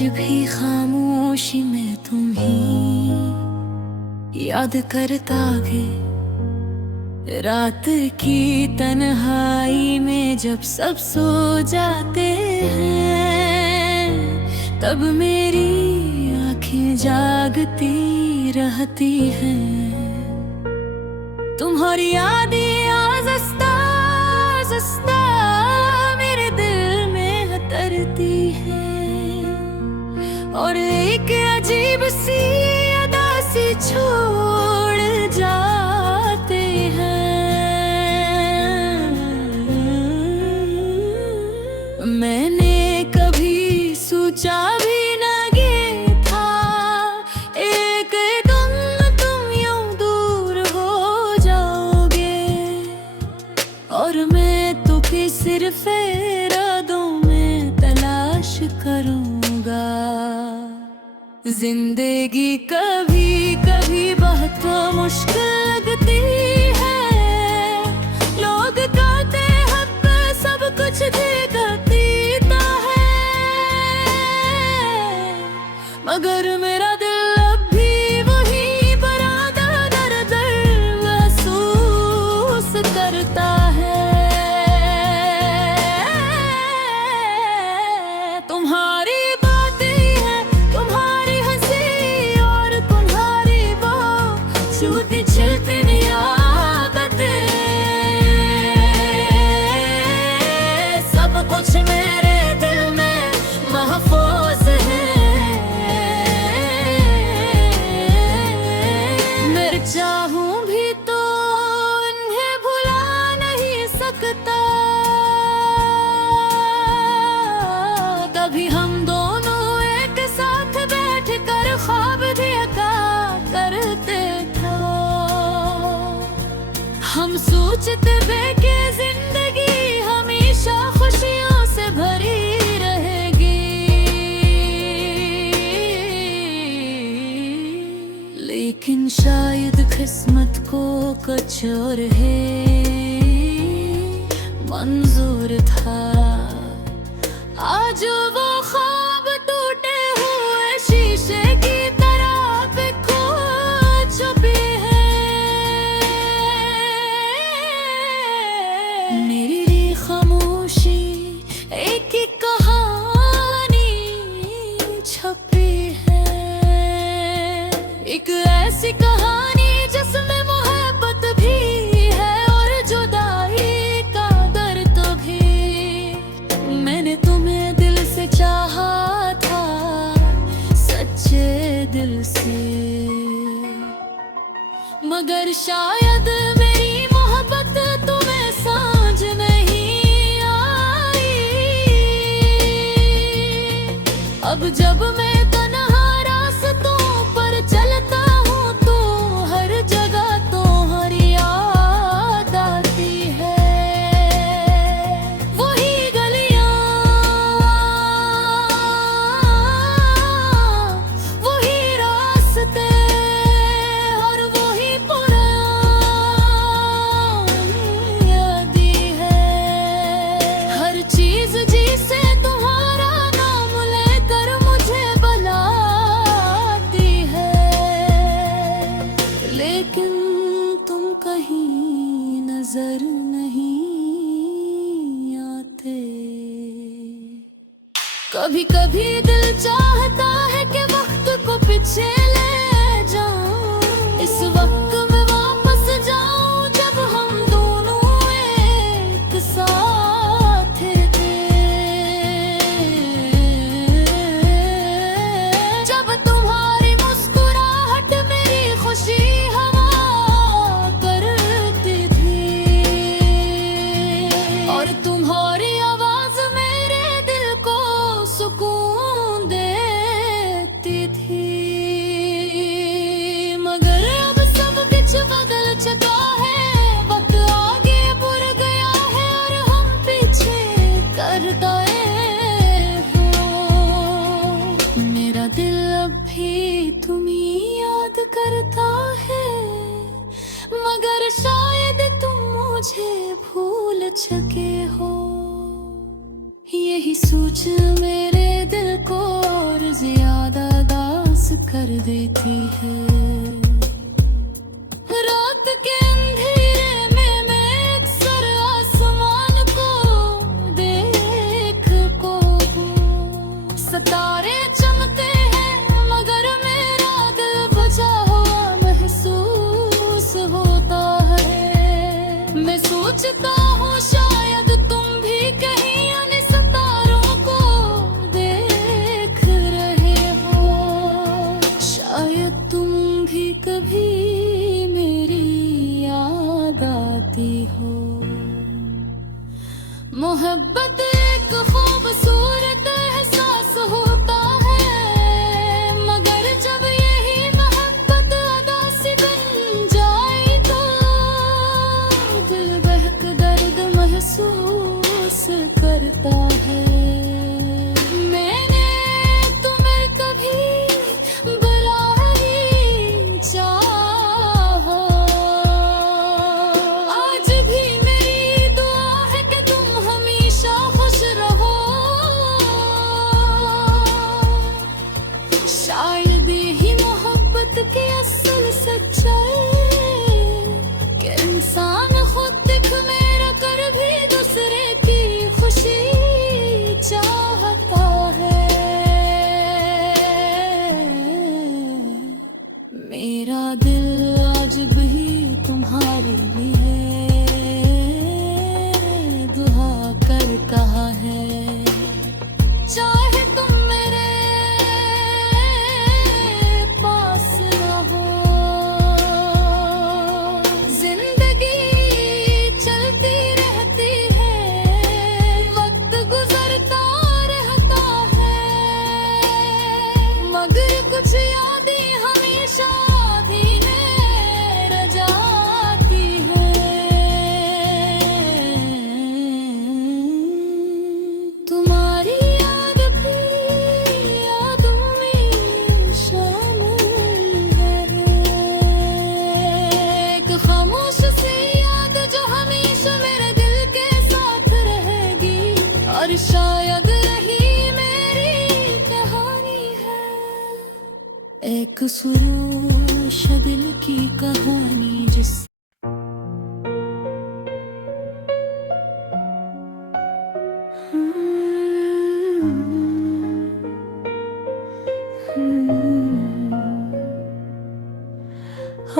भी खामोशी में तुम्ही याद करता गे। रात की तन्हाई में जब सब सो जाते हैं, तब मेरी आंखें जागती रहती हैं। तुम्हारी यादें आज़स्ता आज़स्ता मेरे दिल में तरती हैं, और एक अजीब सी अदा सी छोड़ जाते हैं। मैंने कभी सोचा भी न ये था, एक दम तुम यूं दूर हो जाओगे, और मैं तो भी सिर्फ इरादों में तलाश करूंगा। जिंदगी कभी कभी बहुत मुश्किल लगती है, लोग कहते हैं सब कुछ दिखता है, मगर मेरा दिल अब भी वही बरादा दर दर महसूस करता है। तुम्हारी छूटी छिलती आदतें, सब कुछ मेरे दिल में महफूज है। मैं चाहूं भी तो उन्हें भुला नहीं सकता। कभी हम दोनों एक साथ बैठ कर ख्वाब देखा करते, हम सोचते थे कि जिंदगी हमेशा खुशियों से भरी रहेगी, लेकिन शायद किस्मत को कुछ और है मंजूर था। आज वो ख्वाब टूटे हुए शीशे की तरह बिखो छुपी है। मेरी खामोशी एक ही कहानी छपी है, एक ऐसी कहानी जिसमें मोहब्बत भी है और जुदाई का दर्द भी। मैंने तुम्हें दिल से चाहा था, सच्चे दिल से, मगर शायद मेरी मोहब्बत तुम्हें समझ नहीं आई। अब जब मैं तन्हा रास्तों पर चलता हूँ तो हर जगह तुम्हारी याद आती है। वही गलियाँ, वही रास्ते, और वही पुरानी यादें हैं। हर चीज जिसे तुम्हारा नाम लेकर मुझे बुलाती है, लेकिन तुम कहीं नजर नहीं आते। कभी कभी दिल चाहता है कि वक्त को पीछे ले जाऊं, इस वक्त में वापस जाऊं जब हम दोनों एक साथ थे। जब तुम्हारी मुस्कुराहट मेरी खुशी हवा करती थी, और तुम्हारी आवाज मेरे दिल को सुकून देती थी। मगर अब सब कुछ बदल चुका है, वक्त आगे बढ़ गया है और हम पीछे कर गए हो। मेरा दिल अब भी तुम्हें याद करता है, मगर शायद तुम मुझे भूल चुके हो। यही सोच मेरे दिल को और कर देती है। रात के अंधेरे में मैं अक्सर आसमान को देख को हूँ। सितारे चमकते हैं मगर मेरा दिल बुझा हुआ महसूस होता है। मैं सोचता हूँ शायद तुम भी कहीं अन्य सितारों को देख रहे हो। शायद तुम भी कभी मेरी याद आती हो। मोहब्बत एक खूबसूरत एहसास होता है, मगर जब यही मोहब्बत अदा सी बन जाए तो दिल बहक दर्द महसूस करता है। मैंने तुम्हें कभी बुरा ही चाहा। आज भी मेरी दुआ है कि तुम हमेशा खुश रहो। शायद यही मोहब्बत की असल सच्चाई कि इंसान खुद दिख मेरा कर भी दूसरे की खुशी चाहता है। मेरा दिल आज भी तुम्हारे लिए दुआ कर कहा है। चाहे तुम मेरे पास न हो, जिंदगी चलती रहती है, वक्त गुजरता रहता है, मगर कुछ यादें हमेशा आधी में रह जाती हैं। तुम्हारी याद भी यादों में शामिल है। एक खामोश सी याद जो हमेशा मेरे दिल के साथ रहेगी, और शायद रही मेरी कहानी है एक सुरूश दिल की कहानी जिस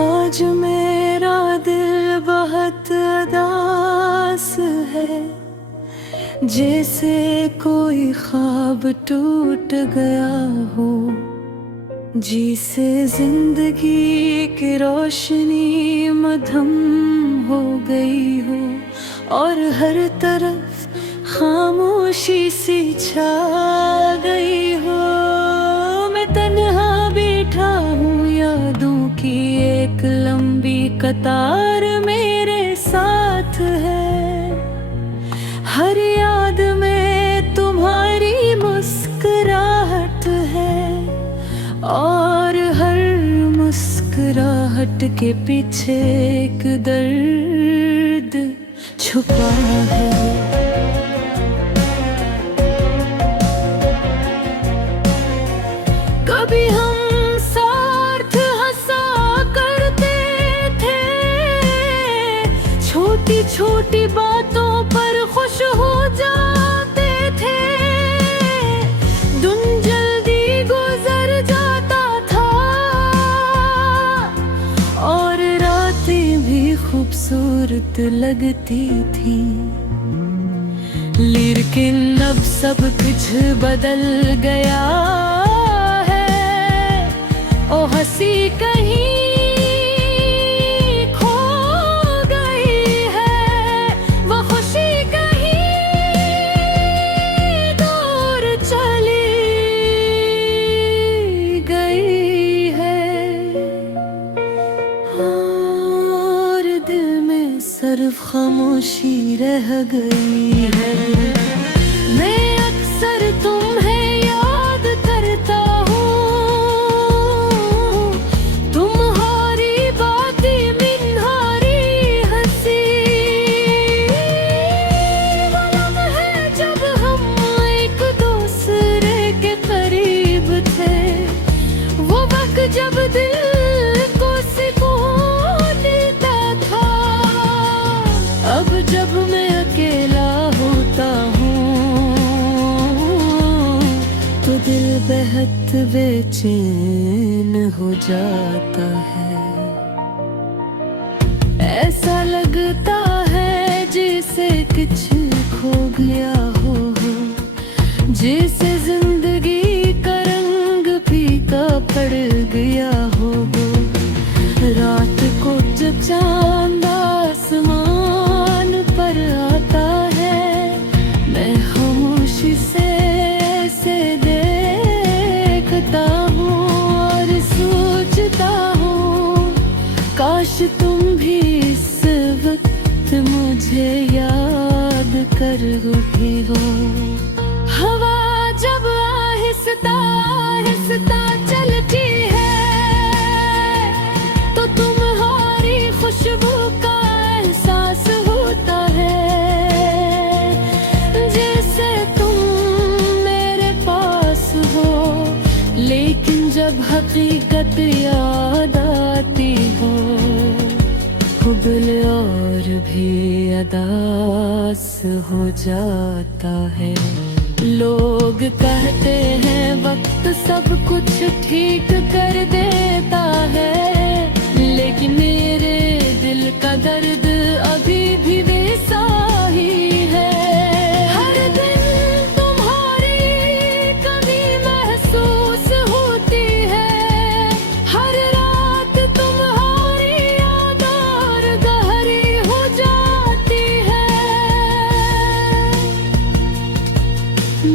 आज मेरा दिल बहुत उदास है, जैसे कोई ख्वाब टूट गया हो, जिसे जिंदगी की रोशनी मधम हो गई हो, और हर तरफ खामोशी सी छा गई हो। मैं तन्हा बैठा हूँ, यादों की एक लंबी कतार मेरे साथ है। हर याद में तुम्हारी मुस्कुराहट है, और हर मुस्कुराहट के पीछे एक दर्द छुपा है। कभी हम साथ हंसा करते थे, छोटी छोटी बातों पर खुश हो जाते थे। दिन जल्दी गुजर जाता था, और रातें भी खूबसूरत लगती थी। लेकिन अब सब कुछ बदल गया है। ओ हंसी कहीं खो गई है, वो खुशी कहीं दूर चली गई है, और दिल में सिर्फ खामोशी रह गई है। मैं अक्सर तुम्हें याद करता हूँ, तुम्हारी बातें मिन्हारी हंसी। वो लम्हे जब हम एक दूसरे के करीब थे, वो बेहद बेचैन हो जाता है। ऐसा लगता है जैसे कुछ खो गया हो, जैसे जिंदगी का रंग फीका पड़ गया हो। रात को जब चांद आसमान पर आता है, मैं खामोशी से ऐसे देखता हूँ और सोचता हूँ, काश तुम भी इस वक्त मुझे याद कर उठी हो। हवा जब आहिस्ता आहिस्ता चलती है, तो तुम्हारी खुशबू का एहसास होता है, जैसे तुम मेरे पास हो। लेकिन जब हकीकत याद आती हो, दिल और भी अदास हो जाता है। लोग कहते हैं वक्त सब कुछ ठीक कर देता है, लेकिन मेरे दिल का दर्द अभी भी वैसा ही है। हर दिन तुम्हारी कमी महसूस होती है, हर रात तुम्हारी याद और गहरी हो जाती है।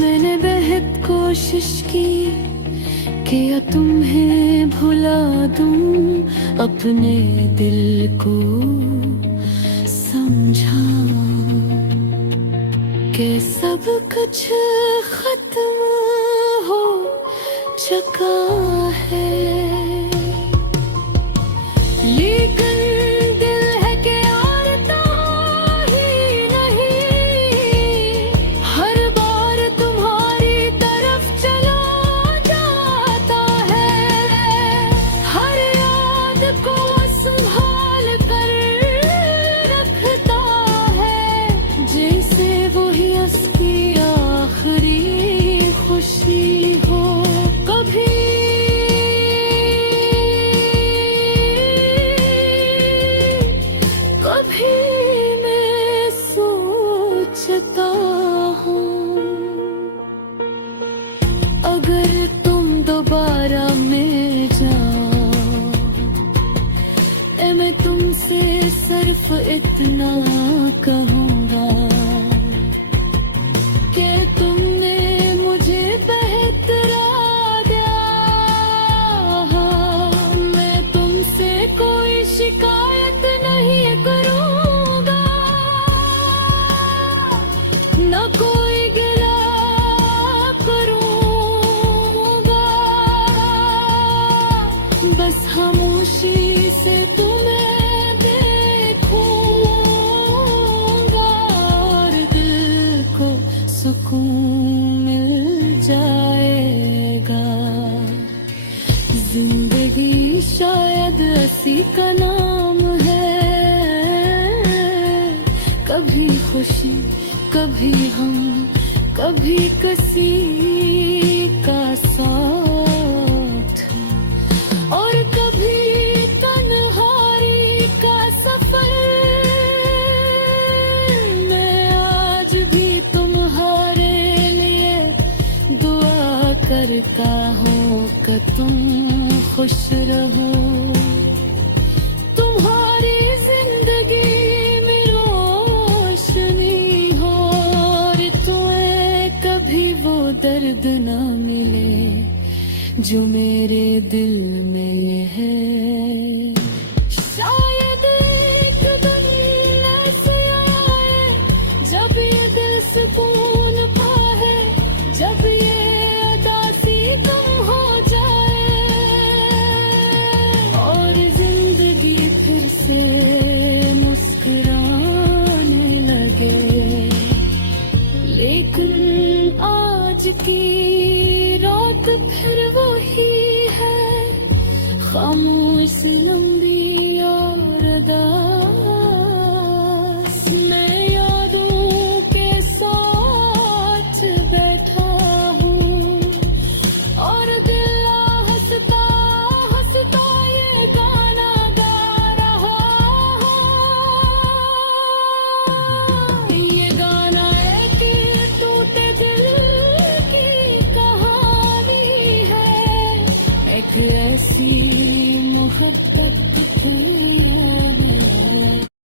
मैंने बेहद कोशिश की कि या तुम्हें भुला दूं, अपने दिल को समझा कि सब कुछ खत्म हो चुका है। लेकिन दिल है कि हारता ही नहीं, हर बार तुम्हारी तरफ चला जाता है। हर याद को संभाल कर रखता है, जैसे वही उसकी आखिरी खुशी हो। कभी कभी मैं सोचता हूँ, अगर तुम दोबारा मिल जाओ, मैं तुमसे सिर्फ इतना कहूँगा कि तुमने मुझे बेहतरा दिया। मैं तुमसे कोई शिकायत नहीं करूँगा, न कोई गिला करूँगा, बस खामोशी से तुम्हें देखूँगा और दिल को सुकून मिल जाएगा। जिंदगी शायद इसी का नाम है, कभी खुशी कभी हम, कभी किसी का साथ, और कभी तन्हाई का सफर। मैं आज भी तुम्हारे लिए दुआ करता हूँ कि तुम खुश रहो। तुम्हारी जिंदगी में रोशनी हो, और तुम्हें कभी वो दर्द ना मिले जो मेरे दिल